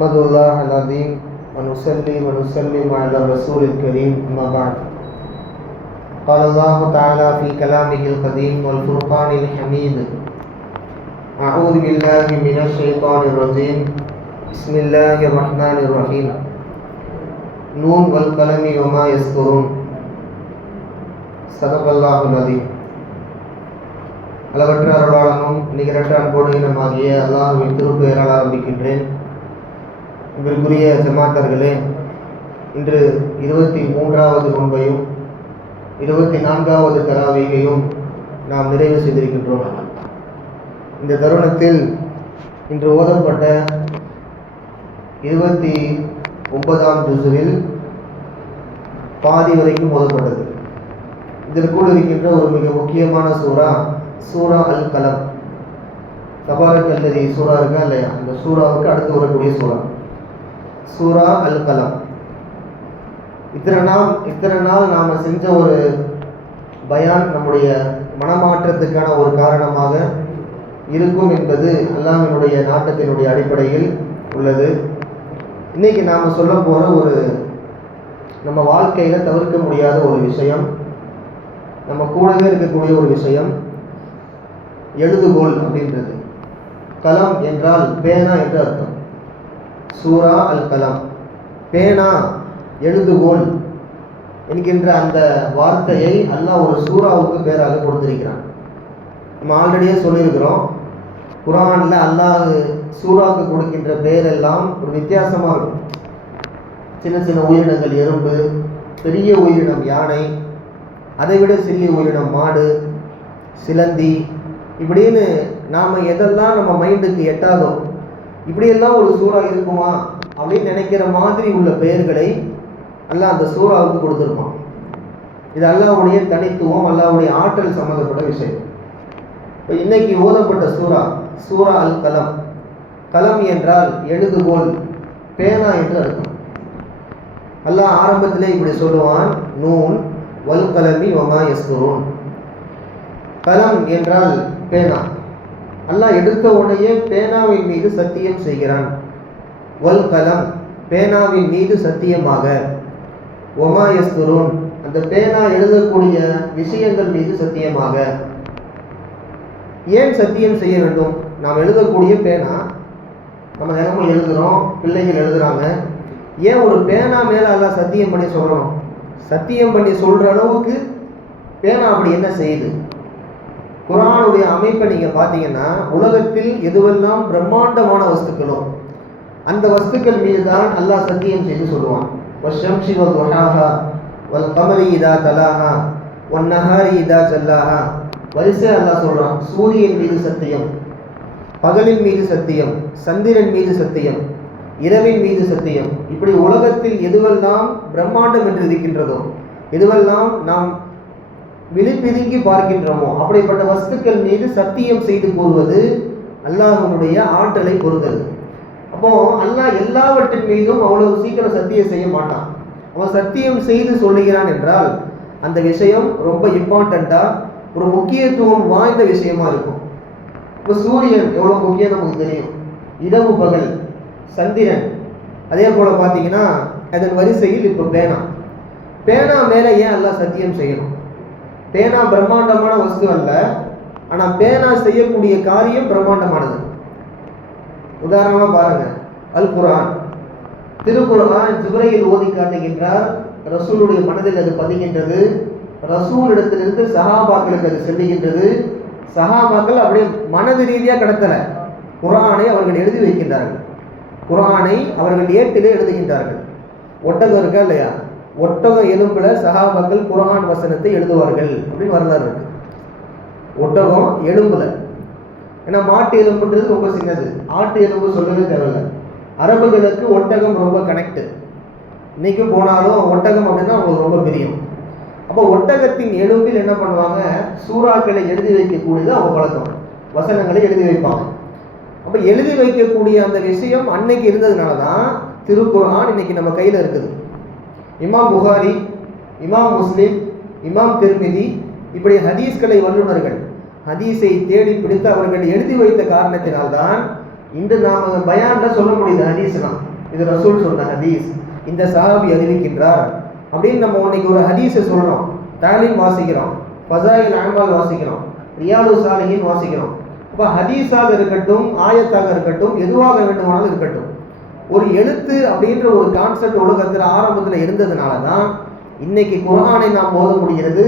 نحمد الله العظيم ونصلي ونسلم على الرسول الكريم أما بعد. قال الله تعالى في كلامه القديم والفرقان الحميد: أعوذ بالله من الشيطان الرجيم بسم الله الرحمن الرحيم نون والقلم وما يسطرون صدق الله العظيم. அளவற்ற அருளாளனும் நிகரற்ற அன்போடுகினமாகிய அல்லாஹ்வின் திருப்பெயரால் ஆரம்பிக்கின்றேன். இவருக்குரிய ஜமாத்தர்களே, இன்று 23வது நோன்பையும் 24வது தராவீகையும் நாம் நிறைவு செய்திருக்கின்றோம். இந்த தருணத்தில் இன்று ஓதப்பட்ட 29ஆம் ஜுஸுவில் பாதி வரைக்கும் ஓதப்பட்டது. இதற்குள் இருக்கின்ற ஒரு மிக முக்கியமான சூரா அல் கலம். தபாரக் அல்லதி சூரா இருக்கா இல்லையா, அந்த சூறாவுக்கு அடுத்து வரக்கூடிய சூரா அல் கலம். இத்தனை நாள் நாம் செஞ்ச ஒரு பயான் நம்முடைய மனமாற்றத்துக்கான ஒரு காரணமாக இருக்கும் என்பது அல்லாஹ்வினுடைய நாட்டத்தினுடைய அடிப்படையில் உள்ளது. இன்னைக்கு நாம் சொல்ல போகிற ஒரு நம்ம வாழ்க்கையில் தவிர்க்க முடியாத ஒரு விஷயம், நம்ம கூடவே இருக்கக்கூடிய ஒரு விஷயம், எழுதுகோல் அப்படின்றது. கலம் என்றால் பேனா என்று அர்த்தம். சூரா அல் கலம், பேனா, எழுதுகோல் என்கின்ற அந்த வார்த்தையை அல்லாஹ் ஒரு சூறாவுக்கு பேராக கொடுத்திருக்கிறான். நம்ம ஆல்ரெடியே சொல்லியிருக்கிறோம், குர்ஆனில் அல்லாஹ் சூறாவுக்கு கொடுக்கின்ற பேரெல்லாம் ஒரு வித்தியாசமாக இருக்கும். சின்ன சின்ன உயிரினங்கள் எறும்பு, பெரிய உயிரினம் யானை, அதைவிட சிறிய உயிரினம் மாடு, சிலந்தி, இப்படின்னு நாம் எதெல்லாம் நம்ம மைண்டுக்கு எட்டாதோ இப்படியெல்லாம் ஒரு சூறா இருக்குமா அப்படின்னு நினைக்கிற மாதிரி உள்ள பெயர்களை அல்லாஹ் அந்த சூறாவுக்கு கொடுத்துருப்பான். இது அல்லாஹ்வுடைய தனித்துவம், அல்லாஹ்வுடைய ஆற்றல் சம்மந்தப்பட்ட விஷயம். இப்போ இன்னைக்கு ஓதப்பட்ட சூரா அல் கலம். கலம் என்றால் எழுதுகோல், பேனா என்று அர்த்தம். அல்லாஹ் ஆரம்பத்திலே இப்படி சொல்லுவான், நூன் வல் கலமி வமா யஸ்துரூன். கலம் என்றால் பேனா. அல்லாஹ் எடுத்த உடனே பேனாவின் மீது சத்தியம் செய்கிறான். வல் கலம், பேனாவின் மீது சத்தியமாக. வமா யஸ்துரூன், அந்த பேனா எழுதக்கூடிய விஷயங்கள் மீது சத்தியமாக. ஏன் சத்தியம் செய்ய வேண்டும்? நாம் எழுதக்கூடிய பேனா, நம்ம தினமும் எழுதுகிறோம், பிள்ளைகள் எழுதுறாங்க. ஏன் ஒரு பேனா மேலே அல்லாஹ் சத்தியம் பண்ணி சொல்கிறோம்? சத்தியம் பண்ணி சொல்கிற அளவுக்கு பேனா அப்படி என்ன செய்யுது? குர்ஆனுடைய அமைப்பை நீங்கள் பார்த்தீங்கன்னா, உலகத்தில் எதுவெல்லாம் பிரம்மாண்டமான வஸ்துக்களோ அந்த வஸ்துக்கள் மீது தான் அல்லாஹ் சத்தியம் செய்து சொல்லுவான். வஷ்ஷம்ஸி வதுஹாஹா வல் கமரி இதா தலாஹா வன் நஹாரி இதா ஜல்லாஹா. வரிசையாக அல்லாஹ் சொல்கிறான், சூரியன் மீது சத்தியம், பகலின் மீது சத்தியம், சந்திரன் மீது சத்தியம், இரவின் மீது சத்தியம். இப்படி உலகத்தில் எதுவெல்லாம் பிரம்மாண்டம் என்று இருக்கின்றதோ, எதுவெல்லாம் நாம் விழிப்பிதுங்கி பார்க்கின்றோமோ அப்படிப்பட்ட வஸ்துக்கள் மீது சத்தியம் செய்து கூறுவது அல்லாஹ்வினுடைய ஆற்றலை பொறுத்தது. அப்போ அல்லாஹ் எல்லாவற்றின் மீதும் அவ்வளவு சீக்கிரம் சத்தியம் செய்ய மாட்டான். அவன் சத்தியம் செய்து சொல்லுகிறான் என்றால் அந்த விஷயம் ரொம்ப இம்பார்ட்டண்டா, ஒரு முக்கியத்துவம் வாய்ந்த விஷயமா இருக்கும். இப்போ சூரியன் எவ்வளோ முக்கியம் நமக்கு தெரியும். இரவு பகல், சந்திரன், அதே போல் பார்த்தீங்கன்னா அதன் வரிசையில் இப்போ பேனா மேலே ஏன் அல்லாஹ் சத்தியம் செய்யணும்? பேனா பிரம்மாண்டமான வஸ்து அல்ல, ஆனால் பேனா செய்யக்கூடிய காரியம் பிரம்மாண்டமானது. உதாரணமாக பாருங்க, அல் குர்ஆன், திருக்குர்ஆன் ஜிப்ரீல் ஓதி காட்டுகின்றார். ரசூலுடைய மனதில் அது பதிகின்றது. ரசூலிடத்திலிருந்து சஹாபாக்களுக்கு அது செல்லுகின்றது. சஹாபாக்கள் அப்படியே மனது ரீதியாக கடத்தலை, குர்ஆனை அவர்கள் எழுதி வைக்கின்றார்கள். குர்ஆனை அவர்கள் ஏட்டிலே எழுதுகின்றார்கள். ஒட்டகம் இருக்கா இல்லையா, ஒட்டகம் எலும்புல சஹாபாக்கள் குர்ஆன் வசனத்தை எழுதுவார்கள் அப்படின்னு வரலாறு இருக்கு. ஒட்டகம் எலும்புல, ஏன்னா மாட்டு எலும்புன்றது ரொம்ப சின்னது, ஆட்டு எலும்பு சொல்லவே தேவையில்லை. அரபுகளுக்கு ஒட்டகம் ரொம்ப கனெக்ட். இன்னைக்கும் போனாலும் ஒட்டகம் அப்படின்னா அவங்களுக்கு ரொம்ப பிரியம். அப்போ ஒட்டகத்தின் எலும்பில் என்ன பண்ணுவாங்க, சூறாக்களை எழுதி வைக்கக்கூடியது அவங்க பழக்கம், வசனங்களை எழுதி வைப்பாங்க. அப்போ எழுதி வைக்கக்கூடிய அந்த விஷயம் அன்னைக்கு இருந்ததுனால தான் திருக்குர்ஆன் இன்னைக்கு நம்ம கையில் இருக்குது. இமாம் புகாரி, இமாம் முஸ்லிம், இமாம் திர்மிதி, இப்படி ஹதீஸ்களை வல்லுநர்கள் ஹதீஸை தேடி பிடித்து அவர்கள் எழுதி வைத்த காரணத்தினால்தான் இன்று நாம் பயான்ல சொல்ல முடியுது. ஹதீஸ்லாம் இது ரசூல் சொன்ன ஹதீஸ், இந்த சஹாபி அறிவிக்கின்றார் அப்படின்னு நம்ம இன்னைக்கு ஒரு ஹதீஸை சொல்கிறோம், தாலீம் வாசிக்கிறோம், ஃபஸாயில் அமால் வாசிக்கிறோம், ரியாது சாலிஹீன் வாசிக்கிறோம். அப்போ ஹதீஸாக இருக்கட்டும், ஆயத்தாக இருக்கட்டும், எதுவாக வேண்டுமானாலும் இருக்கட்டும், ஒரு எழுத்து அப்படின்ற ஒரு கான்செப்ட் உலகத்தில் ஆரம்பத்தில் இருந்ததுனால தான் இன்னைக்கு குர்ஆனை நாம் ஓத முடிகிறது,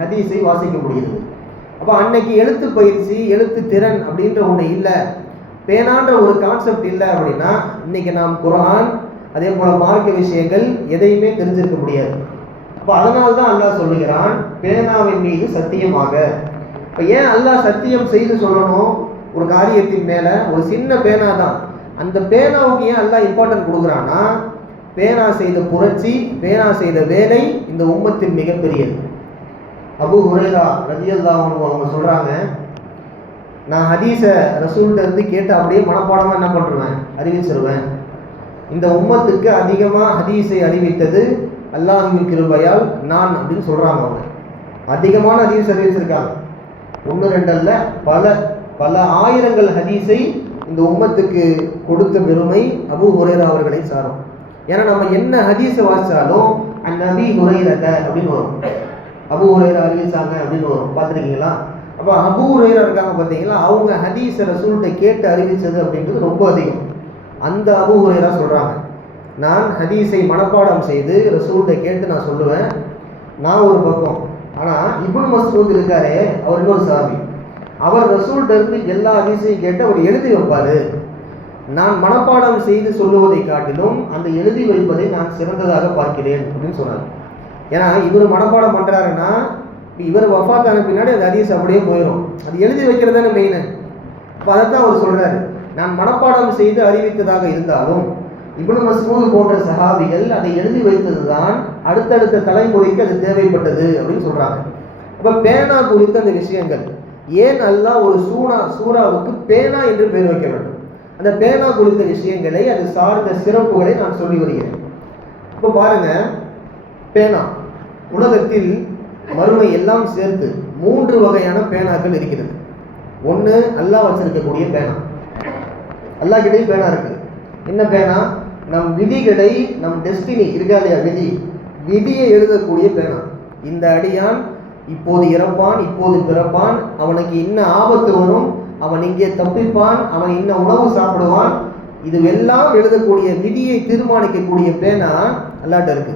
ஹதீஸை வாசிக்க முடிகிறது. அப்போ அன்னைக்கு எழுத்து பயிற்சி, எழுத்து திறன் அப்படின்ற ஒன்று இல்லை, பேனான்ற ஒரு கான்செப்ட் இல்லை அப்படின்னா இன்னைக்கு நாம் குர்ஆன் அதே போல் மார்க்க விஷயங்கள் எதையுமே தெரிஞ்சிருக்க முடியாது. அப்போ அதனால தான் அல்லாஹ் சொல்லுகிறான் பேனாவின் மீது சத்தியமாக. இப்போ ஏன் அல்லாஹ் சத்தியம் செய்து சொல்லணும் ஒரு காரியத்தின் மேலே? ஒரு சின்ன பேனா தான், அந்த பேனாவுக்கு ஏன் அல்லாஹ் இம்பார்ட்டன்ட் கொடுக்குறான்னா, பேனா செய்த புரட்சி, பேனா செய்த வேலை இந்த உம்மத்தின் மிகப்பெரியது. அபூ ஹுரைரா ரலியல்லாஹு அன்ஹு அவங்க சொல்கிறாங்க, நான் ஹதீஸை ரசூல்கிட்ட இருந்து கேட்டு அப்படியே மனப்பாடமாக என்ன பண்ணுவேன், அறிவிச்சிருவேன். இந்த உம்மத்துக்கு அதிகமாக ஹதீஸை அறிவித்தது அல்லாஹ்வின் கிருபையால் நான் அப்படின்னு சொல்கிறாங்க. அவங்க அதிகமான ஹதீஸ் அறிவிச்சிருக்காங்க, 1 2 அல்ல, பல பல ஆயிரங்கள் ஹதீஸை இந்த உம்மத்துக்கு கொடுத்த பெருமை அபூ ஹுரைரா அவர்களை சாரும். ஏன்னா நம்ம என்ன ஹதீஸை வாசித்தாலும் அந்நபி ஹுரைரத அப்படின்னு வரும், அபூ ஹுரைரா அறிவிச்சாங்க அப்படின்னு வரும், பார்த்துருக்கீங்களா? அப்போ அபூ ஹுரைரா இருக்காங்க பார்த்தீங்களா, அவங்க ஹதீஸை ரசூல்கிட்ட கேட்டு அறிவித்தது அப்படின்றது ரொம்ப அதிகம். அந்த அபூ ஹுரைரா சொல்கிறாங்க, நான் ஹதீஸை மனப்பாடம் செய்து ரசூல்கிட்ட கேட்டு நான் சொல்லுவேன். நான் ஒரு பக்கம், ஆனால் இப்னு மஸ்ஊத் இருக்காரே, அவர் இன்னொரு சஹாபி, அவர் ரசூல்கிட்ட இருந்து எல்லா ஹதீஸையும் கேட்டு அவர் எழுதி வைப்பார். நான் மனப்பாடம் செய்து சொல்லுவதை காட்டிலும் அந்த எழுதி வைப்பதை நான் சிறந்ததாக பார்க்கிறேன் அப்படின்னு சொன்னார். ஏன்னா இவர் மனப்பாடம் பண்ணுறாருன்னா இவர் வஃபாத்தான பின்னாடி அந்த ஹதீஸ் அப்படியே போயிடும், அது எழுதி வைக்கிறது தானே மெயின். அப்போ அதைத்தான் அவர் சொல்கிறாரு, நான் மனப்பாடம் செய்து அறிவித்ததாக இருந்தாலும் இப்னு மஸ்ஊத் போன்ற சஹாபிகள் அதை எழுதி வைத்தது தான் அடுத்தடுத்த தலைமுறைக்கு அது தேவைப்பட்டது அப்படின்னு சொல்கிறாங்க. அப்போ பேனா குறித்த அந்த விஷயங்கள், ஏன் அல்லாஹ் ஒரு சூறாவுக்கு பேனா என்று பெயர் வைக்க வேண்டும், அந்த பேனா குறித்த விஷயங்களை, அது சார்ந்த சிறப்புகளை நான் சொல்லி வருகிறேன். இப்போ பாருங்க, பேனா உலகத்தில் மறுமை எல்லாம் சேர்த்து 3 வகையான பேனாக்கள் இருக்கிறது. ஒன்று அல்லாஹ் வச்சிருக்கக்கூடிய பேனா, அல்லாஹ் கிட்டே பேனா இருக்கு. என்ன பேனா? நம் விதிகளை, நம் டெஸ்டினி இருக்கா இல்லையா, விதியை எழுதக்கூடிய பேனா. இந்த அடியான் இப்போது இறப்பான், இப்போது பிறப்பான், அவனுக்கு இன்ன ஆபத்து வரும், அவன் இங்கே தப்பிப்பான், அவன் இன்ன உணவு சாப்பிடுவான், இதுவெல்லாம் எழுதக்கூடிய விதியை தீர்மானிக்கக்கூடிய பேனா அல்லாஹ்ட்ட இருக்கு.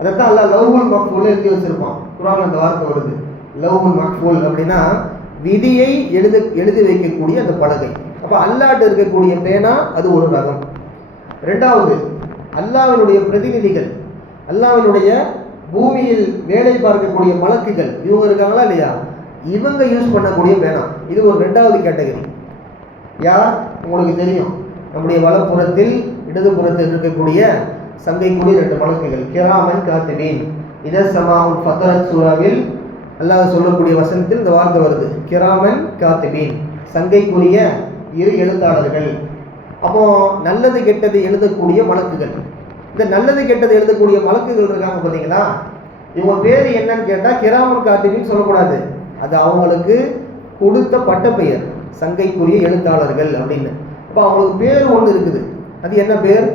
அதைத்தான் அல்லாஹ் லவ்ஹுல் மஹ்ஃபூல் எழுதி வச்சிருப்பான். குர்ஆன்ல அந்த வார்த்தை வருது, லவ்ஹுல் மஹ்ஃபூல் அப்படின்னா விதியை எழுதி வைக்கக்கூடிய அந்த பலகை. அப்போ அல்லாஹ்ட்ட இருக்கக்கூடிய பேனா அது ஒரு ரகம். ரெண்டாவது, அல்லாஹ்வினுடைய பிரதிநிதிகள், அல்லாஹ்வினுடைய பூமியில் வேலை பார்க்கக்கூடிய மலக்குகள், இவங்க இருக்காங்களா இல்லையா, இவங்க யூஸ் பண்ணக்கூடிய பேனா, இது ஒரு 2வது கேட்டகரி. யார்? உங்களுக்கு தெரியும், நம்முடைய வலப்புறத்தில் இடதுபுறத்தில் இருக்கக்கூடிய சங்கைக்குரிய 2 மலக்குகள், கிராமன் காத்திபீன். இதஸ் சமாஉல் ஃபதரத் சூராவில் அல்லாஹ் சொல்லக்கூடிய வசனத்தில் இந்த வார்த்தை வருது, கிராமன் காத்திபீன், சங்கைக்குரிய 2 எழுத்தாளர்கள். அப்போ நல்லது கெட்டது எழுதக்கூடிய மலக்குகள். இந்த நல்லது கெட்டது எழுதக்கூடிய மலக்குகள் இருக்காங்க பார்த்தீங்களா, இவங்க பேர் என்னன்னு கேட்டால் கிராமன் காத்திபீன் சொல்லக்கூடாது, அது அவங்களுக்கு கொடுத்த பட்டப்பெயர், சங்கைக்குரிய எழுத்தாளர்கள் அப்படின்னு. அப்போ அவங்களுக்கு பேர் ஒன்று இருக்குது, அது என்ன பேர்?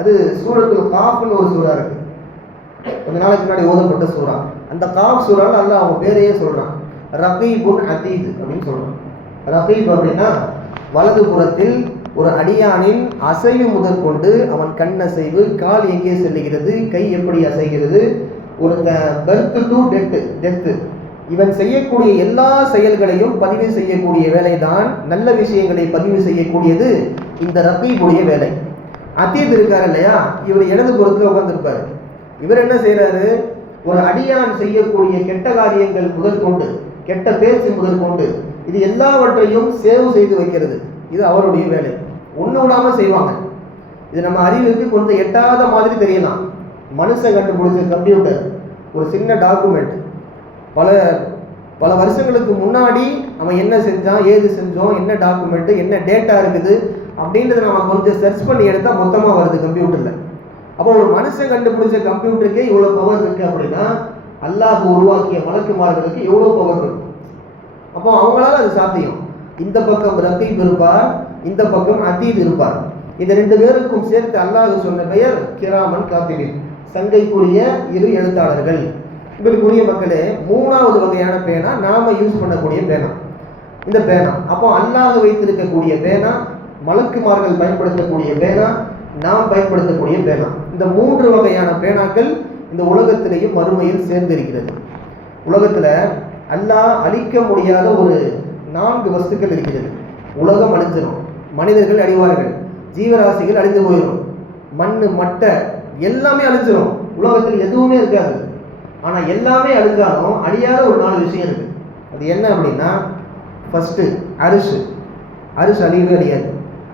அது சூரத்துல் காஃப்னு ஒரு சூறா இருக்கு, கொஞ்ச நாளைக்கு முன்னாடி ஓதப்பட்ட சூறா. அந்த காஃப் சூறால அல்லாஹ் அவங்க பேரையே சொல்றான், ரகீபுன் அதீத் அப்படின்னு சொல்றான். ரகீப் அப்படின்னா வலது புறத்தில் ஒரு அடியானின் அசைவு முதற்கொண்டு அவன் கண் அசைவு, கால் எங்கே செல்லுகிறது, கை எப்படி அசைகிறது, ஒரு பர்த் டு டெத்து, இவன் செய்யக்கூடிய எல்லா செயல்களையும் பதிவு செய்யக்கூடிய வேலை தான், நல்ல விஷயங்களை பதிவு செய்யக்கூடியது இந்த ரகீபுடைய வேலை. அதீத் இருக்காரு இல்லையா, இவர் இடது புறத்தில் உட்கார்ந்துருப்பாரு. இவர் என்ன செய்யறாரு, ஒரு அடியான் செய்யக்கூடிய கெட்ட காரியங்கள் முதற்கொண்டு, கெட்ட பேச்சு முதற்கொண்டு, இது எல்லாவற்றையும் சேவ் செய்து வைக்கிறது, இது அவருடைய வேலை. ஒன்று விடாம செய்வாங்க. இது நம்ம அறிவுக்கு கொஞ்சம் எட்டாத மாதிரி தெரியலாம். மனுஷன் கண்டுபிடிச்ச கம்ப்யூட்டர், ஒரு சின்ன டாக்குமெண்ட், பல பல வருஷங்களுக்கு முன்னாடி அவன் என்ன செஞ்சான், ஏது செஞ்சோம், என்ன டாக்குமெண்ட், என்ன டேட்டா இருக்குது அப்படின்றத நம்ம கொஞ்சம் சர்ச் பண்ணி எடுத்தால் மொத்தமாக வருது கம்ப்யூட்டரில். அப்போ ஒரு மனுஷன் கண்டுபிடிச்ச கம்ப்யூட்டருக்கே இவ்வளோ பவர் இருக்குது அப்படின்னா அல்லாஹ் உருவாக்கிய மலக்குமார்களுக்கு எவ்வளோ பவர் இருக்கும். அப்போ அவங்களால அது சாத்தியம். இந்த பக்கம் ரகீப் இருப்பார், இந்த பக்கம் அதீத் இருப்பார். இந்த 2 பேருக்கும் சேர்த்து அல்லாஹ் சொன்ன பெயர் கிராமன் காத்திபின், சங்கைக்குரிய 2 எழுத்தாளர்கள். இதற்குரிய மக்களே, 3வது வகையான பேனா நாம யூஸ் பண்ணக்கூடிய பேனா. இந்த பேனா அப்போ அல்லாஹ் வைத்திருக்கக்கூடிய பேனா, மலக்குமார்கள் பயன்படுத்தக்கூடிய பேனா, நாம் பயன்படுத்தக்கூடிய பேனா. இந்த 3 வகையான பேனாக்கள் இந்த உலகத்திலேயும் மறுமையில் சேர்ந்திருக்கிறது. உலகத்துல அல்லாஹ் அழிக்க முடியாத ஒரு 4 வஸ்துக்கள் இருக்கிறது. உலகம் அழிஞ்சிடும், மனிதர்கள் அழிவார்கள், ஜீவராசிகள் அழிந்து போயிடும், மண்ணு மட்டை எல்லாமே அழிஞ்சிடும், உலகத்தில் எதுவுமே இருக்காது. ஆனா எல்லாமே அழிஞ்சாலும் அழியாத ஒரு 4 விஷயம் இருக்கு. அது என்ன அப்படின்னா, ஃபர்ஸ்ட் அரிசு. அரிசு அழியவே அழியாது.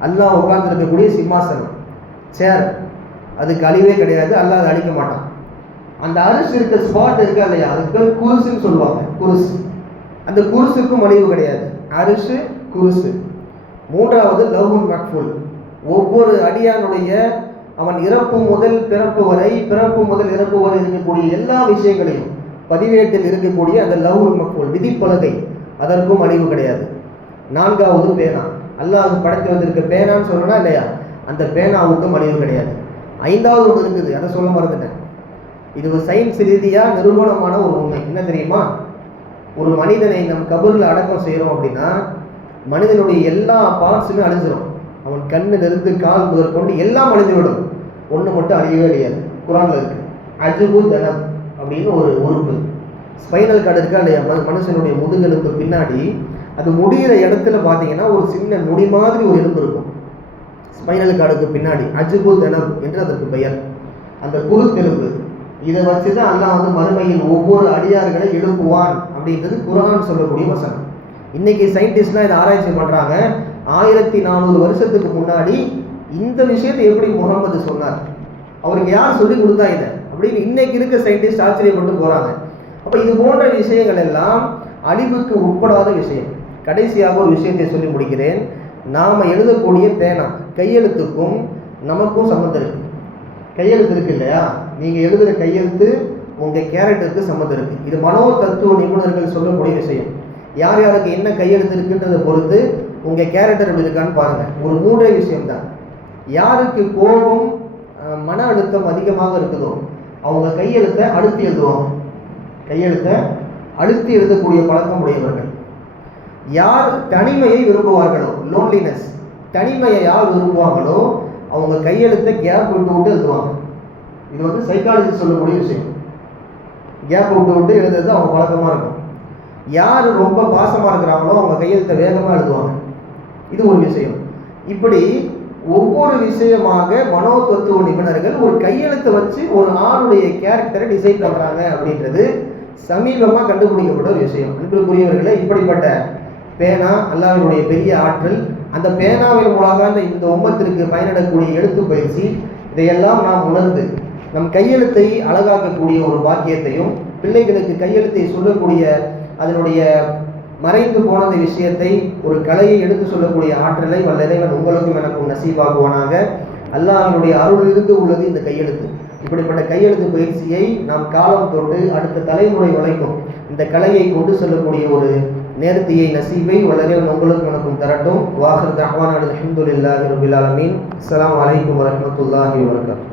அல்லாஹ் உட்கார்ந்து இருக்கக்கூடிய சிம்மாசனம், சேர், அதுக்கு அழிவே கிடையாது. அல்லாஹ் அதை அழிக்க மாட்டான். அந்த அரிசி இருக்க ஸ்பாட் இருக்கா இல்லையா, அதுக்கு பேர் குருசுன்னு சொல்லுவாங்க. குருசு, அந்த குருசுக்கும் அழிவு கிடையாது. அரிசு, குருசு. 3வது லவ்ஹுல் மஹ்ஃபூல். ஒவ்வொரு அடியானுடைய அவன் இறப்பு முதல் பிறப்பு வரை, பிறப்பு முதல் இறப்பு வரை இருக்கக்கூடிய எல்லா விஷயங்களையும் பதிவேட்டில் இருக்கக்கூடிய அந்த லவ்ஹுல் மஹ்ஃபூல், விதிப்பலகை, அதற்கும் அழிவு கிடையாது. 4வது பேனா. அல்லாஹ் படைத்து வந்திருக்க பேனான்னு சொல்லணும்னா இல்லையா, அந்த பேனாவுக்கும் அழிவு கிடையாது. 5வது ஒன்று இருக்குது, அதை சொல்ல மறந்துட்டேன். இது ஒரு சயின்ஸ் ரீதியாக நிரூபணமான ஒரு உண்மை. என்ன தெரியுமா, ஒரு மனிதனை நம் கபூரில் அடக்கம் செய்கிறோம் அப்படின்னா மனிதனுடைய எல்லா பார்ட்ஸுமே அழிஞ்சிடும். அவன் கண்ணிலிருந்து கால் முதற்கொண்டு எல்லாம் அழிந்துவிடும். ஒன்று மட்டும் அழியவே அழியாது. குரான்ல இருக்கு, அஜுபு தனம் அப்படின்னு ஒரு உறுப்பு, ஸ்பைனல் கார்டு இருக்கா இல்லையா, மனுஷனுடைய முதுகெலும்பு பின்னாடி, அது முடிகிற இடத்துல பார்த்தீங்கன்னா ஒரு சின்ன நொடி மாதிரி ஒரு எலும்பு இருக்கும். ஸ்பைனல் கார்டுக்கு பின்னாடி அஜுபு தனம் என்று அதற்கு பெயர். அந்த குருத்தெலும்பு, இதை வச்சு தான் அல்லாஹ் வந்து மறுமையில் ஒவ்வொரு அடியார்களை எழுப்புவான் அப்படின்றது குர்ஆன் சொல்லக்கூடிய வசனம். இன்னைக்கு சயின்டிஸ்ட்லாம் இதை ஆராய்ச்சி பண்ணுறாங்க. 1400 வருஷத்துக்கு முன்னாடி இந்த விஷயத்தை எப்படி முகமது சொன்னார், அவருக்கு யார் சொல்லி கொடுத்தா இதை அப்படின்னு இன்னைக்கு இருக்க சயின்டிஸ்ட் ஆச்சரியப்பட்டு போகிறாங்க. அப்போ இது போன்ற விஷயங்கள் எல்லாம் அழிவுக்கு உட்படாத விஷயம். கடைசியாக ஒரு விஷயத்தை சொல்லி முடிக்கிறேன். நாம் எழுதக்கூடிய பேனா, கையெழுத்துக்கும் நமக்கும் சம்மந்தம் இருக்கு. கையெழுத்து இருக்கு இல்லையா, நீங்கள் எழுதுகிற கையெழுத்து உங்கள் கேரக்டருக்கு சம்மந்தம் இருக்குது. இது மனோ தத்துவ நிபுணர்கள் சொல்லக்கூடிய விஷயம். யார் யாருக்கு என்ன கையெழுத்து இருக்குன்றதை பொறுத்து உங்கள் கேரக்டர் எப்படி இருக்கான்னு பாருங்கள். ஒரு 3 விஷயம்தான். யாருக்கு கோபம், மன அழுத்தம் அதிகமாக இருக்குதோ அவங்க கையெழுத்தை அழுத்தி எழுதுவாங்க. கையெழுத்தை அழுத்தி எழுதக்கூடிய பழக்கம் உடையவர்கள். யார் தனிமையை விரும்புவார்களோ, லோன்லினஸ், தனிமையை யார் விரும்புவாங்களோ அவங்க கையெழுத்தை கேப் விட்டு விட்டு எழுதுவாங்க. இது வந்து சைக்காலஜி சொல்லக்கூடிய விஷயம். கேப் விட்டு விட்டு எழுதுறது அவங்க பழக்கமாக இருக்கும். யார் ரொம்ப பாசமாக இருக்கிறாங்களோ அவங்க கையெழுத்தை வேகமாக எழுதுவாங்க. இது ஒரு விஷயம். இப்படி ஒவ்வொரு விஷயமாக மனோ தத்துவ நிபுணர்கள் ஒரு கையெழுத்தை வச்சு ஒரு ஆளுடைய கேரக்டரை டிசைன் பண்ணுறாங்க அப்படின்றது சமீபமாக கண்டுபிடிக்கப்பட்ட ஒரு விஷயம். அன்புக்குரியவர்களே, இப்படிப்பட்ட பேனா அல்லாஹ்வினுடைய பெரிய ஆற்றல். அந்த பேனாவின் மூலமாக இந்த உம்மத்திற்கு பயனிடக்கூடிய எழுத்து பயிற்சி, இதையெல்லாம் நாம் உணர்ந்து நம் கையெழுத்தை அழகாக்கக்கூடிய ஒரு பாக்கியத்தையும், பிள்ளைகளுக்கு கையெழுத்தை சொல்லக்கூடிய அதனுடைய மறைந்து போன விஷயத்தை ஒரு கலையை எடுத்து சொல்லக்கூடிய ஆற்றலை வல்ல இறைவன் உங்களுக்கும் எனக்கும் நசீபாகுவானாக. அல்லாஹ்வினுடைய அருள் இருந்து உள்ளது இந்த கையெழுத்து. இப்படிப்பட்ட கையெழுத்து பயிற்சியை நாம் காலம் தொட்டு அடுத்த தலைமுறை வரைக்கும் இந்த கலையை கொண்டு செல்லக்கூடிய ஒரு நேர்த்தியை, நசீபை வல்ல இறைவன் உங்களுக்கும் எனக்கும் தரட்டும். வாஹிர் தஅவானா அல்ஹம்துலில்லாஹி ரப்பில் ஆலமீன். அஸ்ஸலாமு அலைக்கும் வரஹ்மத்துல்லாஹி வபரகாத்துஹு.